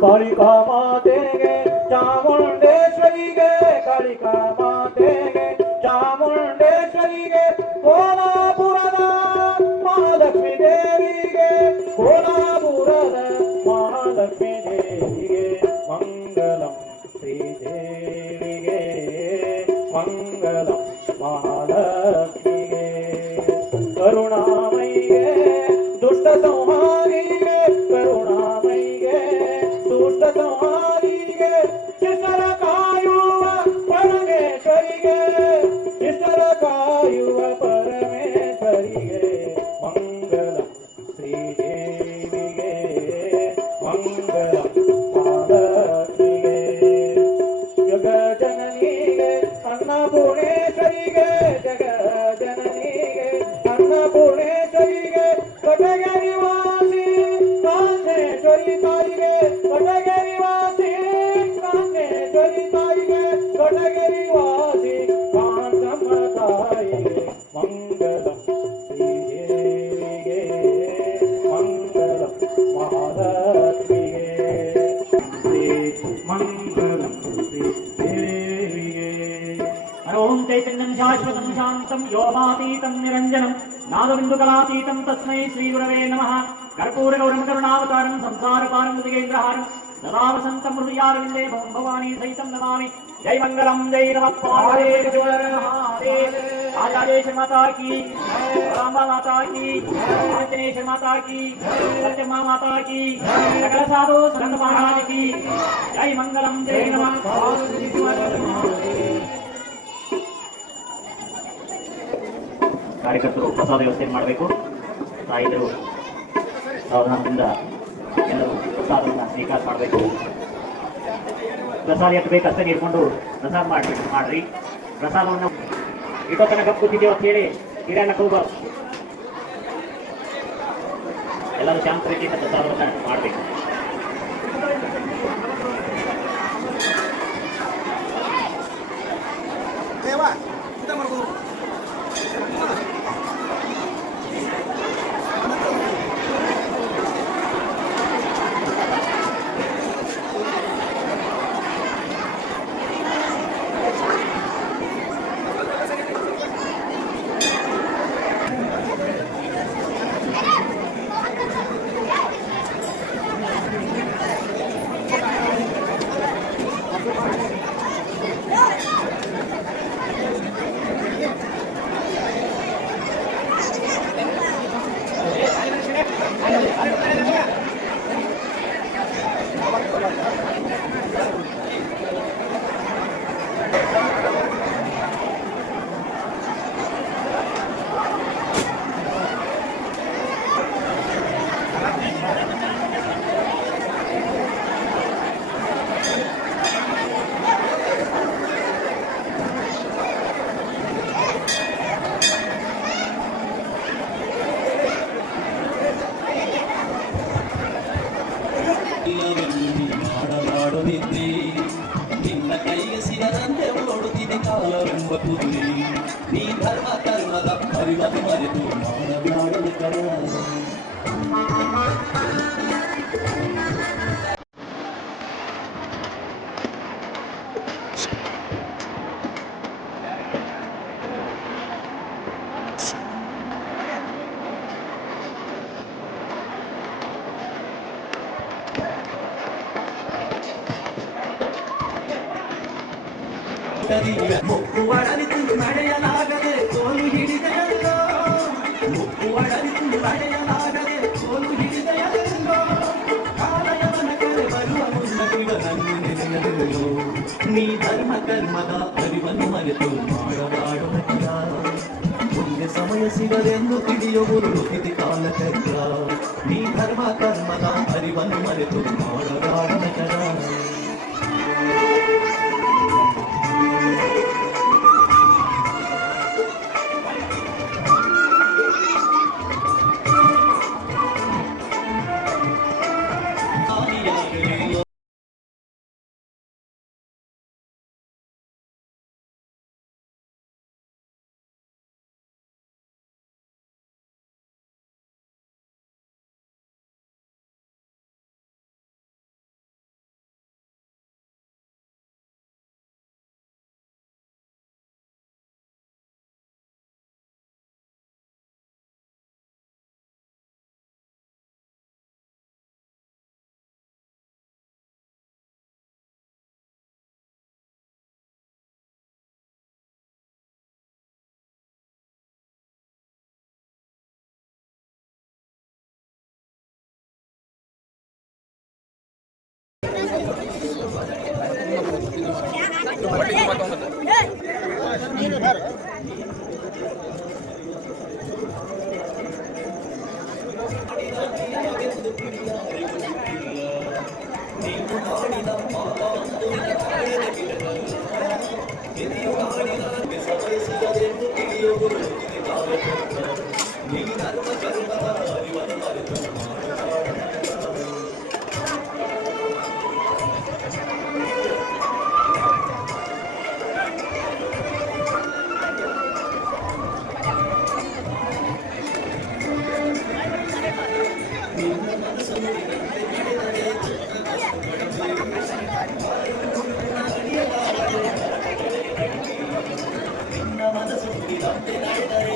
ಕಾಳಿಕಾ ಮಾತೆಗೆ ಚಾಮುಂಡೇಶ್ವರಿಗೆ ಕಾಳಿಕಾ ಮಾತೆಗೆ ಚಾಮುಂಡೇಶ್ವರಿಗೆ ಕೋಲಾಪುರದ ಮಹಾಲಕ್ಷ್ಮೀ ದೇವಿಗೆ ಕೋಲಾಪುರದ ಮಹಾಲಕ್ಷ್ಮೀ ದೇವಿಗೆ ಮಂಗಲಂ ಶ್ರೀದೇವಿಗೆ ಮಂಗಲಂ ಮಹಾಲಕ್ಷ್ಮಿಗೆ ಕರುಣಾಮಯಿಗೆ ದುಷ್ಟ ಸಂಹಾರಿಗೆ ಕರುಣಾಮಯಿಗೆ ದುಷ್ಟ ಸಂಹಾರಿಗೆ ಶಿಷ್ಟರ ಕಾಯುವ ಪರಮೇಶ್ವರಿಗೆ ಶಿಷ್ಟರ ಕಾಯುವ ಪರಮೇಶ್ವರಿಗೆ ಮಂಗಲಂ ಶ್ರೀದೇವಿಗೆ ಮಂಗಲಂ ಮಹಾಲಕ್ಷ್ಮಿಗೆ ಜಗ ಜನನಿಗೆ ಅನ್ನಪೂರ್ಣೇಶ್ವರಿಗೆ ಜಗ ಜನನಿಗೆ ಅನ್ನಪೂರ್ಣೇಶ್ವರಿಗೆ ಕಟಗರಿ ವಾಸಿ ಕಾಂತೇಶ್ವರಿ ತಾಯಿಗೆ ಕಟಗರಿ ವಾಸಿ ಕಾಂತೇಶ್ವರಿ ತಾಯಿಗೆ ಕಟಗರಿ ವಾಸಿ ಕಾಂತಮ್ಮ ತಾಯಿಗೆ ಮಂಗಲಂ ಶ್ರೀದೇವಿಗೆ ಮಂಗಲಂ ಮಹಾಲಕ್ಷ್ಮಿಗೆ ಮಂಗಲಂ ಶ್ರೀದೇವಿಗೆ ಓಂ ಚೈತನ್ಯಂ ಶಾಶ್ವತಂ ಶಾಂತಂ ಯೋಗಾತೀತಂ ನಿರಂಜನಂ ನಾದಬಿಂದುಕಲಾತೀತಂ ತಸ್ಮೈ ಶ್ರೀ ಗುರವೇ ನಮಃ ಕರ್ಪೂರಗೌರಂ ಕರುಣಾವತಾರಂ ಸಂಸಾರಪಾರಂ ಮೃಗೇಂದ್ರಹಾರಂ ಸದಾ ವಸಂತಂ ಹೃದಯಾರವಿಂದೇ ಭವಂ ಭವಾನಿ ಸಹಿತಂ ನಮಾಮಿ ಜೈ ಮಂಗಲಂ ಜೈ ನಮಃ आचार्य माता की रामा माता की रजनेश माता की सत्यमा माता की सकल साधु संत महाराज की जय मंगलम जय नमः ಕಾರ್ಯಕರ್ತರು ಪ್ರಸಾದ ವ್ಯವಸ್ಥೆ ಮಾಡಬೇಕು ತಾಯಿದರು ಸಾವಧಾನದಿಂದ ಎಲ್ಲರೂ ಪ್ರಸಾದವನ್ನು ಸ್ವೀಕಾರ ಮಾಡಬೇಕು ಪ್ರಸಾದ ಎಷ್ಟು ಬೇಕು ಅಷ್ಟೇ ನೀಡ್ಕೊಂಡು ಪ್ರಸಾದ ಮಾಡ್ರಿ ಪ್ರಸಾದವನ್ನು ಇಟೋ ತನಕ ಕೂತಿದ್ದೇವೆ ಅಂತ ಹೇಳಿ ಹಿರಿಯನ್ನ ಕೂಗಬಾರ್ದು ಎಲ್ಲರೂ ಶಾಂತ ರೀತಿಯಿಂದ ಪ್ರಸಾದವನ್ನು ಮಾಡಬೇಕು ನಿನ್ನ ಕೈಗೆ ಸಿಗದಂತೆ ಓಡುತ್ತಿದೆ ಕಾಲವೆಂಬ ಕುದುರೆ ನೀ ಧರ್ಮ ಕರ್ಮದ ಪರಿವನ್ನು ಮರೆತು ಮಾಡಬಾರದು ಕರ ಮುಕ್ಕುವಡರಿತು ನಡೆಯಲಾಗದೆ ಕೋಲು ಹಿಡಿದೆಯಲ್ಲೋ ಮುಕ್ಕುವಡರಿತು ನಡೆಯಲಾಗದೆ ಕೋಲು ಹಿಡಿದೆಯಲ್ಲೋ ಕಾಲಯವನ ಕರೆ ಬರುವ ಮುನ್ನಗಿವನನ್ನು ನೆನೆಯಲು ನೀ ಧರ್ಮ ಕರ್ಮದ ಅರಿವನ್ನು ಮರೆತು ಮಾಡಬಾಡುವ ಮುಂದೆ ಸಮಯ ಸಿಗದೆಂದು ತಿಳಿಯುವುದು ಸ್ಥಿತಿ ಕಾಲಚಕ್ರ ನೀ ಧರ್ಮ ಕರ್ಮದ ಅರಿವನ್ನು ಮರೆತು ಮಾಡಬಾಡುವ ಮಾಡಿದ ಪಾಪ ಒಂದು ನಿನ್ನ ಕಾಯಿಲೆ ಗಿಡಗಳು ಎದೆಯು ಮಾಡಿದ ಸಬಯಿಸಿದರೆಂದು ತಿಳಿಯುವುದು ನೀ ಧರ್ಮ ಕರ್ಮದ ಅರಿವನ್ನು ಮರೆತು ನಿನ್ನ ಮನಸ್ಸು ನಡೆದರೆ